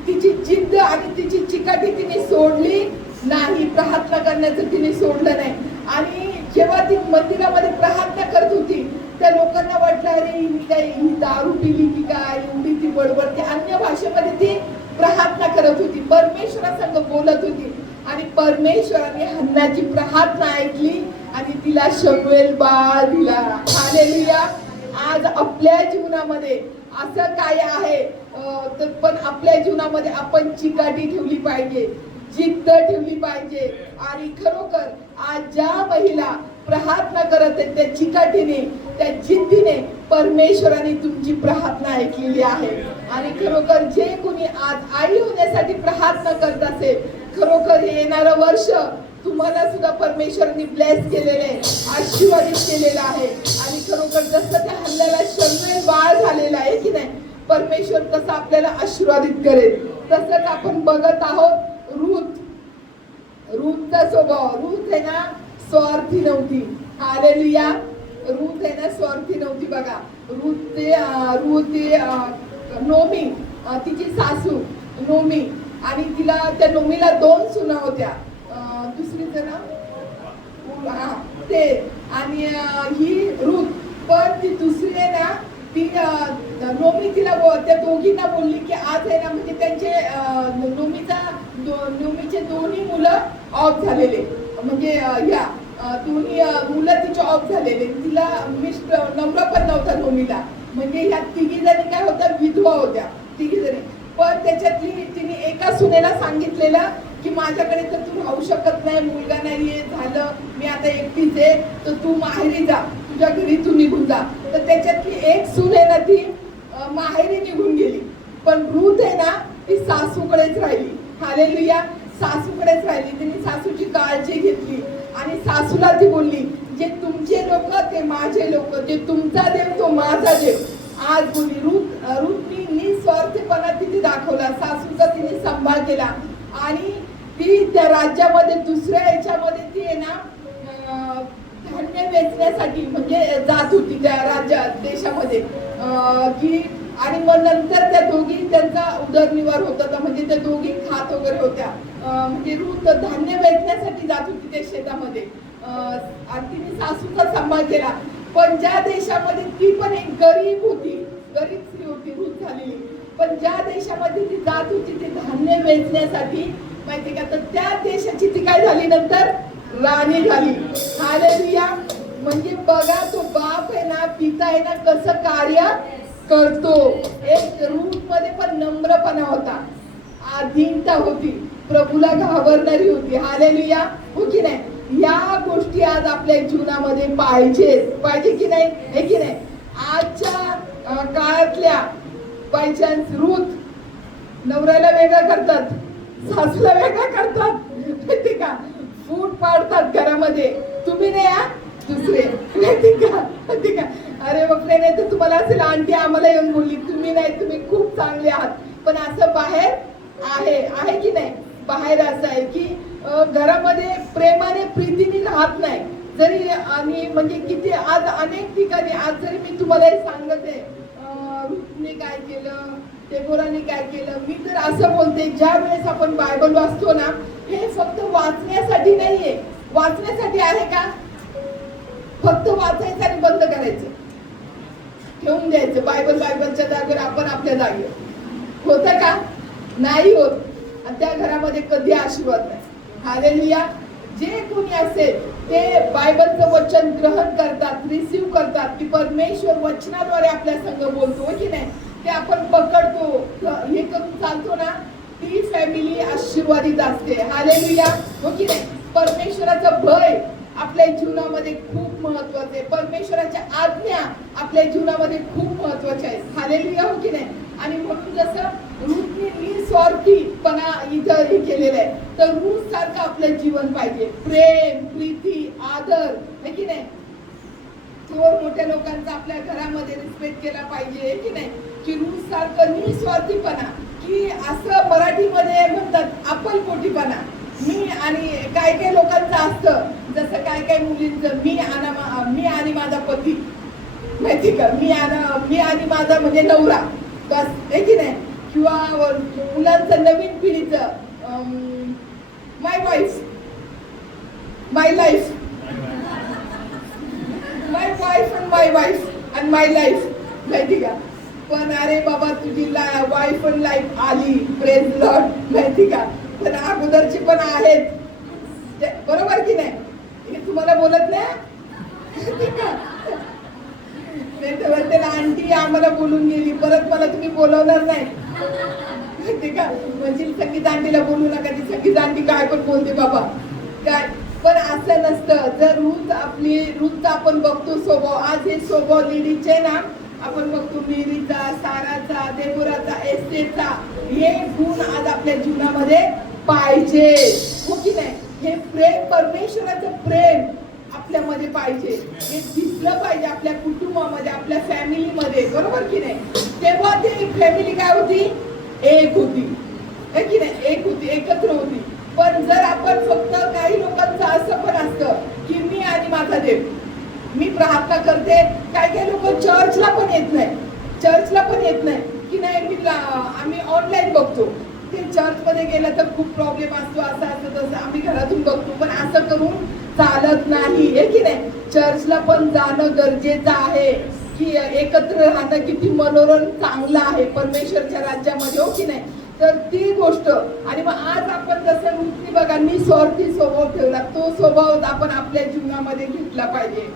तिची जिद्द आणि तिची चिकाटी तिने सोडली नाही, प्रार्थना करण्याचं तिने सोडलं नाही. आणि जेव्हा ती मंदिरामध्ये प्रार्थना करत होती, त्या लोकांना वाटलं अरे ही दारू पिली की काय, एवढी ती बडबडते, अन्य भाषेमध्ये ती प्रार्थना करत होती, परमेश्वरासंग बोलत होती. आणि परमेश्वराने हन्नाची प्रार्थना ऐकली आणि तिला शमूएल बाळ दिला. हालेलुया. आज आपल्या जीवनामध्ये असं काय आहे, तर पण आपल्या जीवनामध्ये आपण चिकाटी ठेवली पाहिजे, जिद्द ठेवली पाहिजे. आणि खरोखर आज ज्या महिला प्रार्थना करत आहेत त्या चिकाटीने, त्या जिद्दीने परमेश्वराने तुमची प्रार्थना ऐकलेली आहे. आणि खरोखर जे कोणी आज आई होण्यासाठी प्रार्थना करत असेल, खरोखर हे येणारं वर्ष तुम्हाला सुद्धा परमेश्वरांनी ब्लेस केलेलं आहे, आशीर्वादित केलेलं आहे. आणि खरोखर जसं त्या हल्ल्याला शमूएल बाळ झालेला आहे की नाही, परमेश्वर तसं आपल्याला आशीर्वादित करेल. तसंच आपण बघत आहोत रूथचा स्वभाव. रूथ आहे ना स्वार्थी नव्हती. हालेलुया. रूथ आहे ना स्वार्थी नव्हती. बघा रूथ ते नोमी, तिची सासू नोमी, आणि तिला त्या नोमीला 2 सुना होत्या. दुसरीचं नाव ते, आणि ही रूथ. पण ती दुसरी आहे ना, ती नोमी तिला त्या दोघींना बोलली की आज आहे ना, म्हणजे त्यांचे नोमीचे दोन्ही मुलं ऑफ झालेले, म्हणजे या दोन्ही मुलं तिचे ऑफ झालेले. तिला नवरा पण नव्हता नोमीला. म्हणजे ह्या तिघी जणी काय होत्या, विधवा होत्या तिघी जणी. पण त्याच्यातली तिने एका सुनेला सांगितलेलं की माझ्याकडे तर तू राहू शकत नाही, मुलगा नाहीये, झालं, मी आता एकटीच आहे, तर तू माहेरी जा, तुझ्या घरी तू निघून जा. तर त्याच्यातली एक सून आहे ना, ती माहेरी निघून गेली. पण रूथ आहे ना, ती सासूकडेच राहिली. हालेलुया. सासूकडेच राहिली. तिने सासूची काळजी घेतली आणि सासूला ती बोलली, जे तुमचे लोक ते माझे लोक, जे तुमचा देव तो माझा देव. आज बोलली रूथनी निस्वार्थीपणा तिने दाखवला. सासूचा तिने सांभाळ केला आणि ती त्या राज्यामध्ये दुसऱ्या याच्यामध्ये ती आहे ना धान्य वेचण्यासाठी म्हणजे जात होती त्या देशामध्ये की. आणि मग नंतर त्या दोघी त्यांचा उदरनिर्वाह होत होता, म्हणजे त्या दोघी खात वगैरे होत्या. म्हणजे रूथ धान्य वेचण्यासाठी जात होती त्या शेतामध्ये आणि तिने सासूचा सांभाळ केला. पण ज्या देशामध्ये ती पण एक गरीब स्त्री होती रूथ झालेली, पण ज्या देशामध्ये ती जात होती ते धान्य वेचण्यासाठी, माहिती का, तर त्या देशाची ती काय झाली नंतर, राणी झाली. हालेलुया. म्हणजे बघा तो बाप आहे ना, पिता आहे ना, कसं कार्य करतो. एक रूथ मध्ये पण नम्रपणा होता, अधीनता होती, प्रभूला घाबरणारी होती. हालेलुया. हो की नाही. या गोष्टी आज आपल्या जीवनामध्ये पाहिजे की नाही, हे की नाही. आजच्या काळातल्या बाय चान्स रूथ नवऱ्याला वेगळं करतात, सासूला वेगळं करतात, माहिती का, फूट पाडतात घरामध्ये. तुम्ही नाही दुसरे, माहिती का. अरे बापरे, नाही तर तुम्हाला असेल आंटी आम्हाला येऊन बोलली, तुम्ही नाही, तुम्ही खूप चांगले आहात. पण असं बाहेर आहे की नाही. बाहेर असं आहे की घरामध्ये प्रेमाने प्रीतीने राहत नाही जरी. आणि म्हणजे किती आज अनेक ठिकाणी, आज जरी मी तुम्हाला हे सांगते रूथने काय केलं, डेबोराने काय केलं, मी तर असं बोलते, ज्या वेळेस आपण बायबल वाचतो ना, हे फक्त वाचण्यासाठी नाहीये. वाचण्यासाठी आहे का? फक्त वाचायचं आणि बंद करायचं, ठेवून द्यायचं बायबलच्या जागेवर आपण आपल्या जागेवर. होतं का? नाही होत. आणि त्या घरामध्ये कधी आशीर्वाद नाही. हालेलुया. जे कोणी असेल ते बायबलचं वचन ग्रहण करतात, रिसीव करतात, की परमेश्वर वचनाद्वारे आपल्या संग बोलतो की नाही, ते आपण पकडतो, हे करून चालतो ना, ती फॅमिली आशीर्वादित असते. हालेलुया. हो की नाही. परमेश्वराचं भय आपल्या जीवनामध्ये खूप महत्वाचं आहे. परमेश्वराच्या आज्ञा आपल्या जीवनामध्ये खूप महत्वाच्या आहेत. हालेलुया. हो की नाही. आणि म्हणून जसं रूथने निस्वार्थीपणा इथं हे केलेलं आहे, तर रूथ सारखं आपलं जीवन पाहिजे. प्रेम, प्रीती, आदर, है की नाही. थोर मोठ्या लोकांचा आपल्या घरामध्ये रिस्पेक्ट केला पाहिजे, की नाही. की रूथ सारखं निस्वार्थीपणा, की असं मराठीमध्ये म्हणतात आपलपोटीपणा. मी आणि काय लोकांचं असतं, जसं काय मुलींचं मी आणि माझा पती, माहिती का, मी आणि माझा म्हणजे नवरा, बस, आहे की नाही. किंवा मुलांचं नवीन पिढीचं my wife, my life, my wife and my life, माहिती का. पण अरे बाबा, तुझी वाईफ अँड लाईफ आली, प्रेज लॉर्ड, माहिती का. पण अगोदरची पण आहेत, बरोबर की नाही. हे तुम्हाला बोलत नाही तर त्याला आंटी आम्हाला बोलून गेली, परत मला तुम्ही बोलवणार नाही, ठीक आहे. म्हणजे संगीत आंटीला बोलू नका, ती संगीत आंटी काय पण बोलते बाबा काय. पण असं नसतं. जर रूथचा आपण बघतो स्वभाव, आज हे स्वभाव लेडीजचे ना, आपण बघतो मेरीचा, साराचा, देबोराचा, एस्तेरचा, हे गुण आज आपल्या जीवनामध्ये पाहिजे, हो की नाही? हे प्रेम, परमेश्वराचं प्रेम आपल्यामध्ये पाहिजे, हे दिसलं पाहिजे आपल्या कुटुंबामध्ये, आपल्या फॅमिलीमध्ये, बरोबर की नाही? तेव्हा ती फॅमिली काय होती? एक होती, है की नाही? एक होती, एकत्र होती. पण जर आपण फक्त, काही लोकांचं असं पण असतं की मी आणि माझा देव, मी प्रार्थना करते, काही लोक चर्चला पण येत नाही, चर्चला पण येत नाही की नाही, आम्ही ऑनलाईन बघतो, ते चर्चमध्ये गेलं तर खूप प्रॉब्लेम असतो, असं असं तसं, आम्ही घरातून बघतो, पण असं करून चालत नाही, आहे की नाही? चर्चला पण जाणं गरजेचं आहे, की एकत्र राहणं किती मनोरम चांगलं आहे परमेश्वरच्या राज्यामध्ये, हो की नाही? तर ती गोष्ट. आणि मग आज आपण जसं रुथनी बघा, निस्वार्थी स्वभाव ठेवला, तो स्वभाव आपण आपल्या जीवनामध्ये घेतला पाहिजे.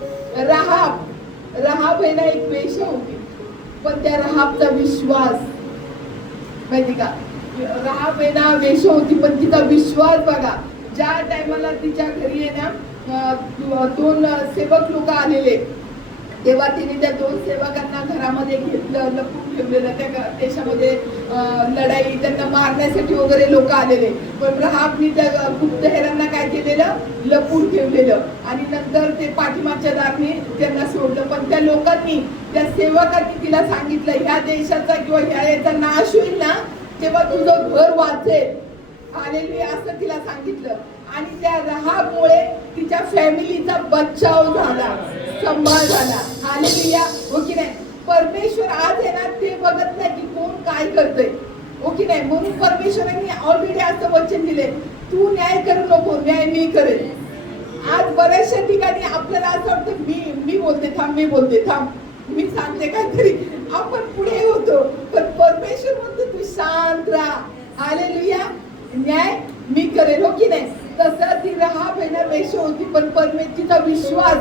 राहाब आहे ना, एक वेश्या होती, पण त्या राहाबचा विश्वास, माहिती का? राहाब आहे ना, वेश्या होती, पण तिचा विश्वास बघा. ज्या टायमाला तिच्या घरी आहे ना 2 सेवक लोक आलेले, तेव्हा तिने त्या 2 सेवकांना घरामध्ये घेतलं, लपून ठेवलेलं. त्या देशामध्ये लढाई, त्यांना मारण्यासाठी वगैरे लोक आलेले, पण राहाबनी त्या गुप्तहेरांना काय केलेलं? लपून ठेवलेलं. आणि नंतर ते पाठीमागच्या दारने त्यांना सोडलं. पण त्या लोकांनी, त्या सेवकांनी तिला सांगितलं, ह्या देशाचा किंवा ह्या याचा नाश होईल ना, तेव्हा तुझं घर वाचेल, हालेलुया, असं तिला सांगितलं. आणि त्या राहाबमुळे तिच्या फॅमिलीचा बचाव झाला, सांभाळ झाला, हालेलुया, हो की नाही? परमेश्वर आज आहे ना, ते बघत नाही की कोण काय करतंय, हो की नाही? म्हणून परमेश्वरांनी ऑलरेडी असं वचन दिले, तू न्याय करू नको, न्याय मी करेल. आज बऱ्याचशा ठिकाणी आपल्याला असं वाटतं, मी बोलते थांब, मी बोलते थांब, मी सांगते काहीतरी, आपण पुढे होतो, पण परमेश्वर म्हणतो तू शांत राहा, हालेलुया, न्याय मी करेल, हो की नाही? तसं ती राहाब आहे ना, वेश्या होती, पण परमेश्वराचा विश्वास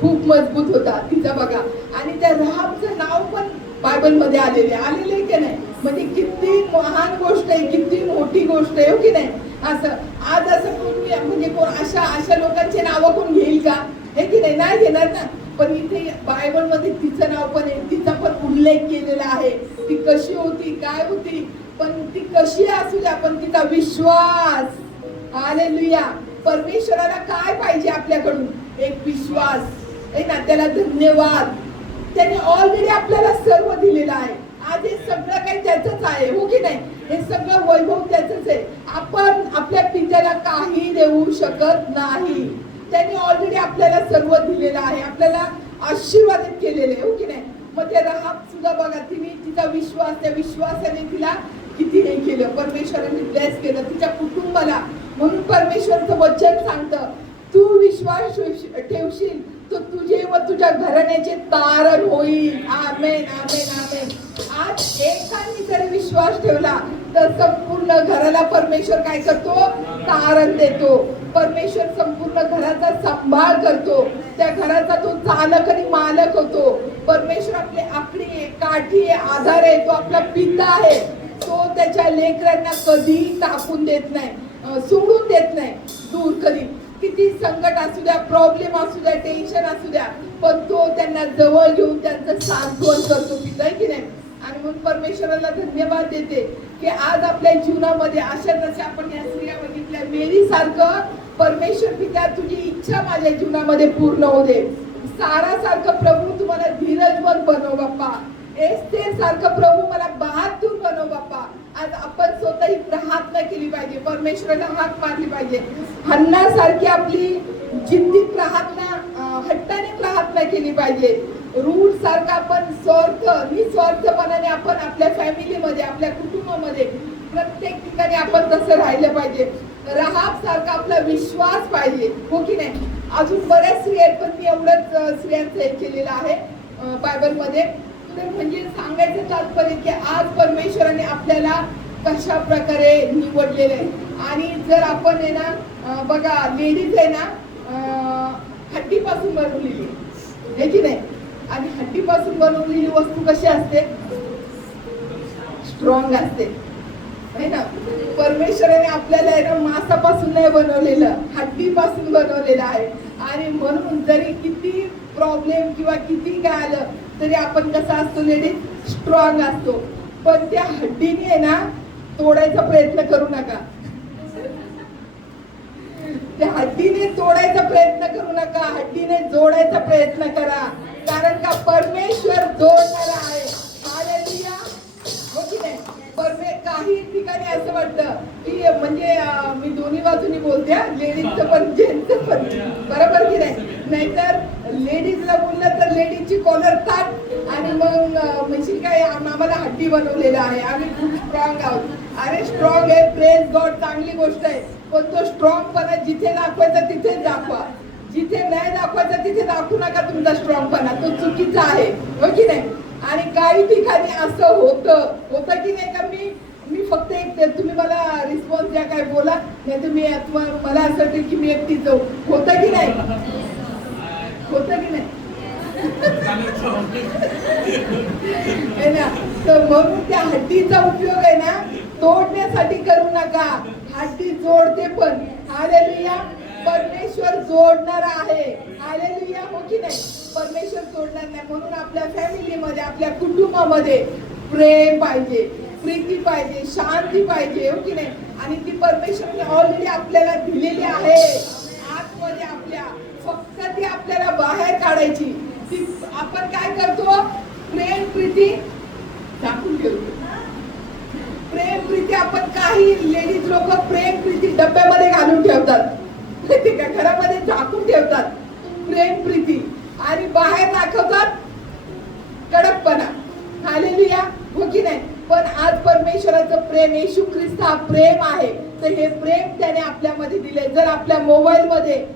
खूप मजबूत होता तिचा बघा. आणि त्या राहाबचं नाव पण बायबलमध्ये आलेले की नाही? म्हणजे किती महान गोष्ट आहे, किती मोठी गोष्ट आहे, हो की नाही? असं आज असं कोणी, म्हणजे कोण अशा लोकांचे नाव कोण घेईल का? हे की नाही? नाही घेणार ना. पण इथे बायबलमध्ये तिचं नाव पण आहे, तिचा पण उल्लेख केलेला आहे, ती कशी होती, काय होती, पण ती कशी असू द्या, पण तिचा विश्वास, हालेलुया. परमेश्वराला काय पाहिजे आपल्याकडून? एक विश्वास आहे ना, त्याला धन्यवाद. त्याने ऑलरेडी आपल्याला सर्व दिलेलं आहे. आज हे सगळं काही त्याचंच आहे, हो की नाही? हे सगळं वैभव त्याचंच आहे. आपण आपल्या पित्याला काही देऊ शकत नाही. त्यांनी ऑलरेडी आपल्याला सर्व दिलेलं आहे, आपल्याला आशीर्वादित केलेले, हो की नाही? मग ते राहाब सुद्धा बघा, तिने तिचा विश्वास, त्या विश्वासाने तिला किती हे केलं, परमेश्वराने ब्लेस केलं तिच्या कुटुंबाला. म्हणून परमेश्वरचं वचन सांगतं, तू विश्वास ठेवशील तर तुझे व तुझ्या घराण्याचे तारण होईल. आमेन, आमेन, आमेन. आज एकाने जरी विश्वास ठेवला तर संपूर्ण घराला परमेश्वर काय करतो? तारण देतो. परमेश्वर संपूर्ण घराचा सांभाळ करतो, त्या घराचा तो चालक आणि मालक होतो. परमेश्वर आपले आखणी आहे, काठी आहे, आधार आहे, तो आपला पिता आहे. तो त्याच्या लेकरांना कधी टाकून देत नाही, सोडून देत नाही दूर. कधी किती संकट असू द्या, प्रॉब्लेम असू द्या, टेन्शन असू द्या, पण तो त्यांना जवळ घेऊन त्यांचं सांत्वन करतो, पिता, आहे की नाही? आणि म्हणून परमेश्वराला धन्यवाद देते की आज आपल्या जीवनामध्ये अशा जशा आपण या स्त्रिया बघितल्या, मेरी सारखं परमेश्वर पिता तुझी इच्छा माझ्या जीवनामध्ये पूर्ण होऊ दे. सारा सारखं प्रभू तुम्हाला धीरजवंत बनव बाप्पा. एस्तेर सारखं प्रभू मला बहादूर बनव बाप्पा. आज आपण स्वतःही प्रार्थना केली पाहिजे, परमेश्वराला हाक मारली पाहिजे. हन्ना सारखी आपली जिद्दीत प्रार्थना, हट्टाने प्रार्थना केली पाहिजे. रूट सारखा आपण निस्वार्थपणाने आपण आपल्या फॅमिलीमध्ये, आपल्या कुटुंबामध्ये, प्रत्येक ठिकाणी आपण तसं राहिलं पाहिजे. राहाब सारखा आपला विश्वास पाहिजे, हो की नाही? अजून बऱ्याच स्त्रिया आहेत, पण मी एवढंच स्त्रियांचं हे केलेलं आहे बायबलमध्ये. तर म्हणजे सांगायचं तात्पर्य की आज परमेश्वराने आपल्याला कशा प्रकारे निवडलेलं आहे. आणि जर आपण आहे ना, बघा लेडीज आहे ना, हड्डीपासून बनवलेली आहे की नाही? आणि हड्डीपासून बनवलेली वस्तू कशी असते? स्ट्रॉंग असते, है ना? परमेश्वराने आपल्याला आहे ना मांसापासून नाही बनवलेलं, हड्डीपासून बनवलेलं आहे. आणि म्हणून जरी किती प्रॉब्लेम किंवा किती काय आलं तरी आपण कसं असतो लेडीज? स्ट्रॉंग असतो. पण त्या हड्डीने आहे ना तोडायचा प्रयत्न करू नका, ते हड्डीने तोडायचा प्रयत्न करू नका, हड्डीने जोडायचा प्रयत्न करा, कारण का परमेश्वर जोडणारा आहे. हालेलुया. हो की नाही? काही ठिकाणी असं वाटतं की म्हणजे मी दोन्ही बाजूनी बोलते, लेडीजचं पण जेंट्सचं पण, बरोबर की नाही? नाहीतर लेडीजला बोललं तर लेडीजची कॉलर ताट आणि मग म्हणशील काय आम्हाला हड्डी बनवलेलं आहे, आम्ही खूप स्ट्रॉंग आहोत. अरे स्ट्रॉंग आहे, प्रेज गॉड, चांगली गोष्ट आहे, पण तो स्ट्रॉंगपणा जिथे दाखवायचा तिथेच दाखवा, जिथे नाही दाखवायचा तिथे दाखवू नका तुमचा स्ट्रॉंगपणा, तो चुकीचा आहे. हो की नाही? आणि काही ठिकाणी असं होतं की नाही का, मी फक्त एक, तुम्ही मला रिस्पॉन्स द्या, काय बोला, नाही तर मला असं वाटेल की मी एकटीच जाऊ. होतं की नाही? होतं की नाही? है ना? तर म्हणून त्या हड्डीचा उपयोग आहे ना तोडण्यासाठी करू नका, हड्डी जोडते पण. हालेलुया. परमेश्वर जोडणारा आहे. हालेलुया. हो की नाही? परमेश्वर जोडणार नाही. म्हणून आपल्या फॅमिलीमध्ये, आपल्या कुटुंबामध्ये प्रेम पाहिजे, प्रीती पाहिजे, शांती पाहिजे. हो की नाही? आणि ती परमेश्वरने ऑलरेडी आपल्याला दिलेली आहे आतमध्ये आपल्या, फक्त ती आपल्याला बाहेर काढायची. ती आपण काय करतो, प्रेम प्रीती टाकून ठेवतो. प्रेम प्रीती आपण, काही लेडीज लोक प्रेम प्रीती डब्यामध्ये घालून ठेवतात, ते का घरामध्ये झाकून ठेवतात प्रेम प्रीती, आणि बाहेर दाखवतात कडकपणा. हालेलुया. हो की नाही? पण आज परमेश्वराचं प्रेम, येशू ख्रिस्त हा प्रेम आहे, तर हे प्रेम त्याने आपल्यामध्ये दिले. जर आपल्या मोबाईलमध्ये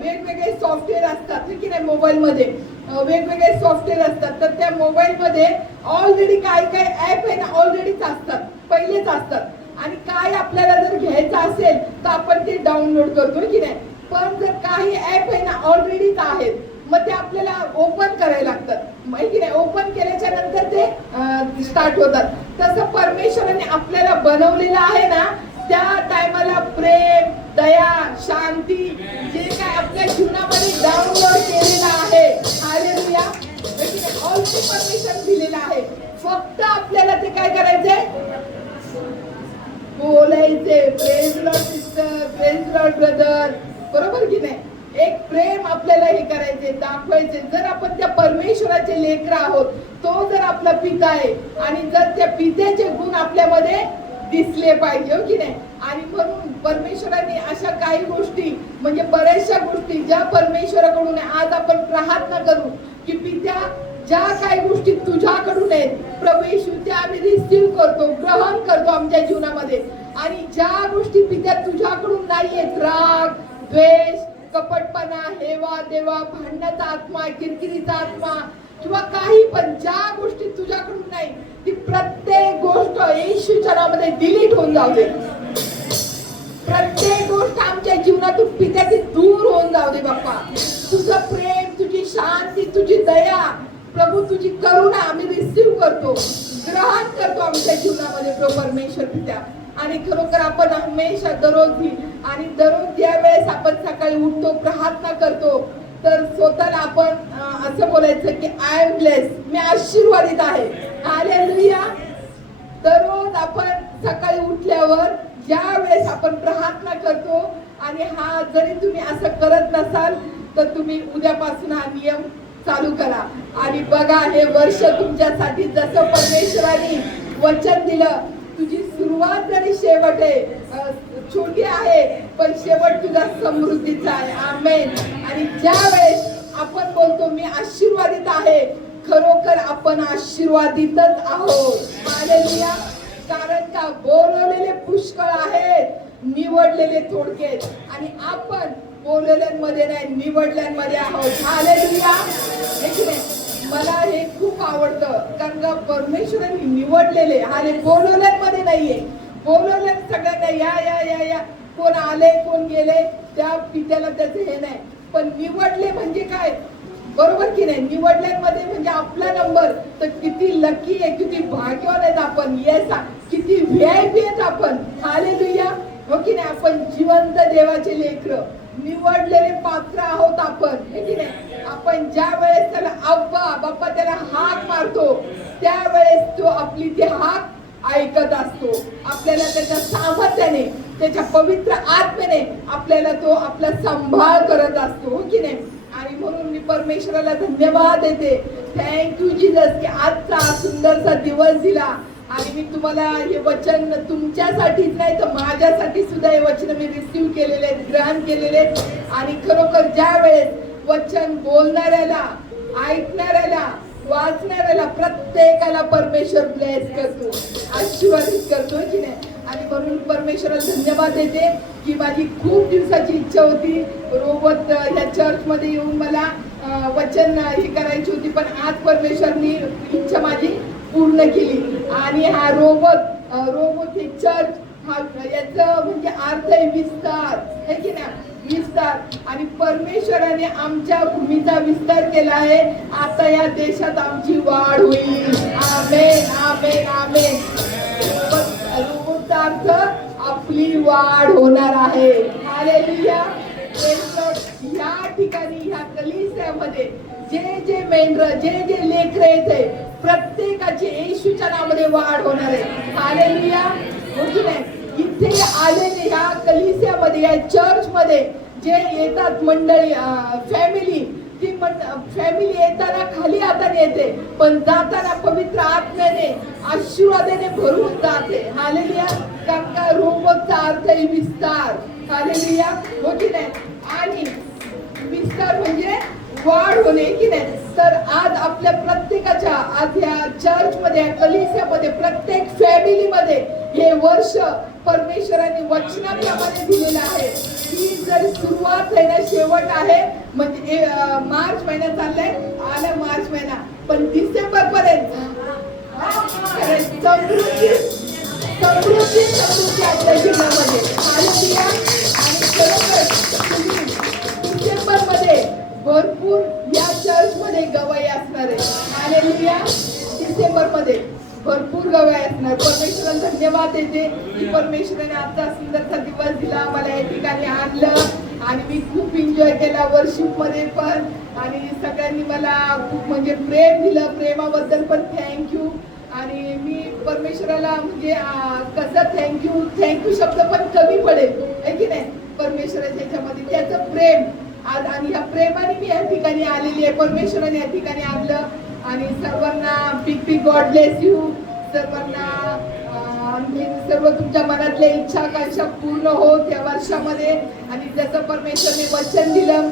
वेगवेगळे सॉफ्टवेअर असतात की नाही, मोबाईलमध्ये वेगवेगळे सॉफ्टवेअर असतात, तर त्या मोबाईलमध्ये ऑलरेडी काय काय ऍप आहे ना, ऑलरेडीच असतात, पहिलेच असतात. आणि काय आपल्याला जर घ्यायचं असेल तर आपण ते डाउनलोड करतो की नाही. पण जर काही ऍप आहे ना ऑलरेडीच आहेत, मग ते आपल्याला ओपन करायला लागतात, माहिती नाही? ओपन केल्याच्या नंतर ते स्टार्ट होतात. तसं परमेश्वराने आपल्याला बनवलेलं आहे ना, त्या टायमाला प्रेम, दया, शांती जे काय आपल्या जीवनामध्ये डाउनलोड केलेलं आहे, हालेलुया, ऑलरेडी परमेश्वर दिलेलं आहे. फक्त आपल्याला ते काय करायचंय, बोलायचे. Praise Lord sister, praise Lord brother, बरोबर की नाही? एक प्रेम आपल्याला हे करायचे, दाखवायचे. जर आपण त्या परमेश्वराचे लेकर आहोत, तो जर आपला पिता आहे, आणि जर त्या पित्याचे गुण आपल्यामध्ये दिसले पाहिजे. हो की नाही? आणि म्हणून परमेश्वराने अशा काही गोष्टी, म्हणजे बऱ्याचशा गोष्टी ज्या परमेश्वराकडून आज आपण प्रार्थना करू की पित्या, ज्या काही गोष्टी तुझ्याकडून आहेत प्रभू येशू, त्या आम्ही रिसीव्ह करतो, ग्रहण करतो आमच्या जीवनामध्ये. आणि ज्या गोष्टी पित्या तुझ्याकडून नाहीयेत, राग, द्वेष, कपटपणा, हेवा देवा, भांडणाचा आत्मा, किरकिरीचा आत्मा, किंवा काही पण ज्या गोष्टी तुझ्याकडून नाही, ती प्रत्येक गोष्ट येशूच्या नावामध्ये डिलीट होऊन जाऊ दे. प्रत्येक गोष्ट आमच्या जीवनातून पित्याची दूर होऊन जाऊ दे बाप्पा. तुझं प्रेम, तुझी शांती, तुझी दया, प्रभू तुझी करुणा आम्ही रिसीव्ह करतो, ग्रहण करतो आमच्या जीवनामध्ये प्रभू परमेश्वर पित्या. आणि खरोखर आपण हमेशा दररोज ज्या वेळेस आपण सकाळी उठतो, प्रार्थना करतो, तर स्वतःला आपण असं बोलायचं की आय एम ब्लेस, मी आशीर्वादित आहे. हालेलुया. दररोज आपण सकाळी उठल्यावर ज्या वेळेस आपण प्रार्थना करतो, आणि हा जरी तुम्ही असं करत नसाल तर तुम्ही उद्यापासून हा नियम चालू करा. आणि बघा, हे वर्ष तुमच्यासाठी जसं परमेश्वराने वचन दिलं, तुझी सुरुवात जरी शेवट आहे छोटी आहे, पण शेवट तुझा समृद्धीचा आहे. आमेन. आणि ज्या वेळेस आपण बोलतो मी आशीर्वादित आहे, खरोखर आपण आशीर्वादितच आहोत. हालेलुया. कारण का बोलवलेले पुष्कळ आहेत, निवडलेले थोडके, आणि आपण बोलवल्यांमध्ये नाही, निवडल्यांमध्ये आहोत. हालेलुया. मला हे खूप आवडतं, कारण का परमेश्वराने निवडलेले, आणि बोलवल्यांमध्ये नाहीये. बोलवल्या सगळ्यांना या या या या, कोण आले कोण गेले त्या पित्याला त्याचे हे नाही, पण निवडले म्हणजे काय, बरोबर की नाही? निवडल्यांमध्ये म्हणजे आपला नंबर, तर किती लकी आहे, किती भाग्यवान आहेत आपण. येस, किती VIP आहेत आपण. हालेलुया. हो की नाही? आपण जिवंत देवाचे लेकरं, निवडलेले पात्र आहोत आपण. हे की नाही? आपण ज्या वेळेस त्याला अब्बा बाप्पा त्याला हाक मारतो, त्यावेळेस तो आपली ती हाक ऐकत असतो. आपल्याला त्याच्या सामर्थ्याने, त्याच्या पवित्र आत्म्याने आपल्याला तो आपला सांभाळ करत असतो, हो की नाही? आणि म्हणून मी परमेश्वराला धन्यवाद देते. थँक्यू जीसस की आजचा सुंदरसा दिवस दिला. आणि मी तुम्हाला हे वचन तुमच्यासाठीच नाही तर माझ्यासाठी सुद्धा हे वचन मी रिसीव्ह केलेले आहेत, ग्रहण केलेले आहेत. आणि खरोखर ज्या वेळेस वचन बोलणाऱ्याला, ऐकणाऱ्याला, वाचणाऱ्याला प्रत्येकाला परमेश्वर ब्लेस करतो, आशीर्वादित करतो की नाही? आणि म्हणून परमेश्वराला धन्यवाद देते की माझी खूप दिवसाची इच्छा होती रोबोट ह्या चर्चमध्ये येऊन मला वचन हे करायची होती, पण आज परमेश्वरनी इच्छा माझी पूर्ण केली. आणि हा रोबोट हे चर्च हा याचं म्हणजे अर्थ आहे विस्तार, है की नाही? विस्तार. आणि परमेश्वराने आमच्या भूमीचा विस्तार केला आहे. आता या देशात आमची वाढ होईल. आमेन, आमेन, आमेन. रोबोटचा अर्थ आपली वाढ होणार आहे. हालेलुया. या ठिकाणी ह्या कलिसियामध्ये जे मेंढर, जे लेकरं येते प्रत्येकाची येशूच्या नावामध्ये वाढ होणार आहे. हालेलुया. हो की नाही? इथे आलेले ह्या कलिसियामध्ये, या चर्च मध्ये जे येतात मंडळी, फॅमिली, ती फॅमिली येताना खाली हाताने येते, पण जाताना पवित्र आत्म्याने, आशीर्वादाने भरून जाते. हालेलुया. कारण का रोबोटचा अर्थ आहे विस्तार. हालेलुया. हो की नाही? आणि विस्तार म्हणजे वाढ होणे की नाही? तर आज आपल्या प्रत्येकाच्या, आज या चर्च मध्ये, कलिसियामध्ये, प्रत्येक फॅमिली मध्ये हे वर्ष परमेश्वराने वचनाप्रमाणे दिलेलं आहे की जर सुरुवात आहे ना, शेवट आहे. म्हणजे मार्च महिना चाललाय, आला मार्च महिना, पण डिसेंबर पर्यंत समृद्धी आपल्या जीवनामध्ये. हालेलुया. आणि खरोखर डिसेंबर मध्ये भरपूर या चर्च मध्ये गवाई असणार आहे. हालेलुया. डिसेंबर मध्ये भरपूर गवाई असणार. परमेश्वराला धन्यवाद देते की परमेश्वराने आजचा सुंदरसा दिवस दिला, मला या ठिकाणी आणलं आणि मी खूप एन्जॉय केला वर्शिप मध्ये पण. आणि सगळ्यांनी मला खूप म्हणजे प्रेम दिलं, प्रेमाबद्दल पण थँक्यू. आणि मी परमेश्वराला म्हणजे कसं थँक्यू शब्द पण कमी पडेल, आहे की नाही? परमेश्वराच्या ह्याच्यामध्ये त्याचं प्रेम आज, आणि ह्या प्रेमाने मी या ठिकाणी आलेली आहे. परमेश्वराने या ठिकाणी आणलं. आणि सर्वांना बिग गॉड ब्लेस यू. सर्वांना आणखी सर्व तुमच्या मनातल्या इच्छा आकांक्षा पूर्ण होत या वर्षामध्ये. आणि जसं परमेश्वरने वचन दिलं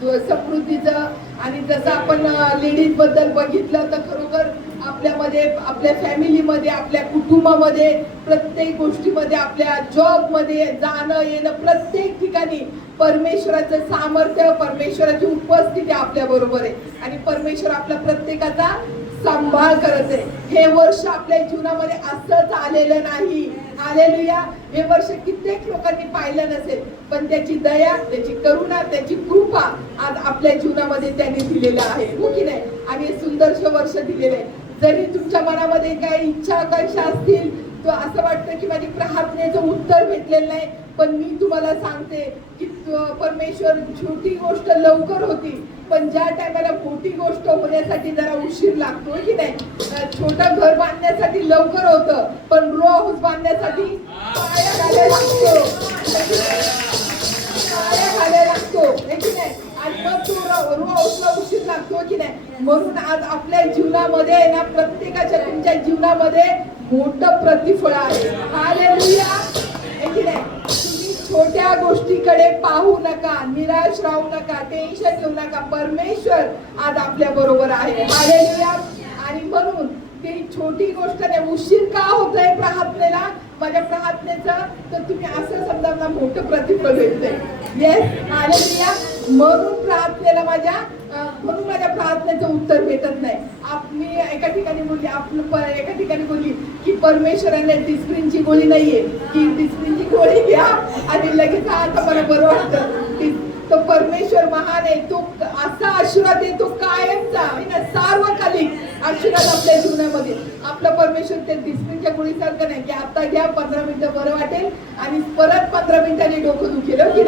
समृद्धीचं, आणि जसं आपण लेडीज बद्दल बघितलं तर खरोखर आपल्यामध्ये, आपल्या फॅमिलीमध्ये, आपल्या कुटुंबामध्ये, प्रत्येक गोष्टीमध्ये, आपल्या जॉबमध्ये जाणं येणं, प्रत्येक ठिकाणी परमेश्वराचं सामर्थ्य, परमेश्वराची उपस्थिती आपल्या बरोबर आहे. आणि परमेश्वर आपल्या प्रत्येकाचा सांभाळ करत आहे. हे वर्ष आपल्या जीवनामध्ये असंच आलेलं नाही. हालेलुया. हे वर्ष कित्येक लोकांनी पाहिलं नसेल, पण त्याची दया, त्याची करुणा, त्याची कृपा आज आपल्या जीवनामध्ये त्यांनी दिलेलं आहे, हो की नाही? आणि हे सुंदरसं वर्ष दिलेलं आहे. जरी तुमच्या मनामध्ये काही इच्छा आकांक्षा असतील, तो असं वाटतं की माझी प्रार्थनेचं उत्तर भेटलेलं नाही, पण मी तुम्हाला सांगते की परमेश्वर, छोटी गोष्ट लवकर होती, पण ज्या टायमाला मोठी गोष्ट होण्यासाठी जरा उशीर लागतो की नाही? छोटं घर बांधण्यासाठी लवकर होतं, पण रो हाऊस बांधण्यासाठी पाया घालायला लागतो, पाया घालायला लागतो, हे की नाही? आणि मग तो रो हाऊसला उशीर लागतो की नाही? म्हणून आज आपल्या जीवनामध्ये ना, प्रत्येकाच्या तुमच्या जीवनामध्ये मोठं प्रतिफळ आहे. हालेलुया. हे की नाही? तुम्ही छोट्या गोष्टीकडे पाहू नका, निराश राहू नका, टेन्शन घेऊ नका. परमेश्वर आज आपल्या बरोबर आहे. हालेलुया. आणि म्हणून ती छोटी गोष्ट नाही, उशीर का होतोय प्रार्थनेला, माझ्या प्रार्थनेचं, तर तुम्ही असं समजा ना मोठं प्रतिफळ भेटतंय. येस. हालेलुया. म्हणून प्रार्थनेला म्हणून माझ्या प्रार्थनेचं उत्तर भेटत नाही. मी एका ठिकाणी बोलली की परमेश्वराने डिस्प्रिनची गोळी नाहीये की डिस्प्रिनची गोळी घ्या आणि लगेच आता मला बरं वाटतं. तो परमेश्वर महान आहे. तो असा आशीर्वाद देतो कायमचा, सार्वकालिक आशीर्वाद आपल्या जीवनामध्ये. आपला परमेश्वर ते डिस्प्रिनच्या गोळीसारखं नाही की आता घ्या 15 मिनिटं बरं वाटेल आणि परत 15 मिनिटांनी डोकं दुखेल, की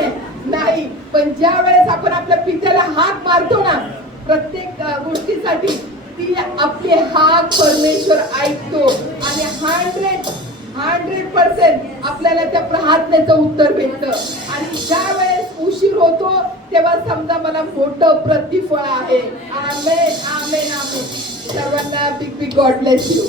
नाही. पण ज्या वेळेस आपण आपल्या पित्याला हात मारतो ना प्रत्येक गोष्टीसाठी, ती आपली हाक परमेश्वर ऐकतो आणि 100% आपल्याला त्या प्रार्थनेचं उत्तर भेटतं. आणि ज्या वेळेस उशीर होतो तेव्हा समजा मला मोठं प्रतिफळ आहे. आमेन आमेन आमेन. सर्वांना big big God bless you.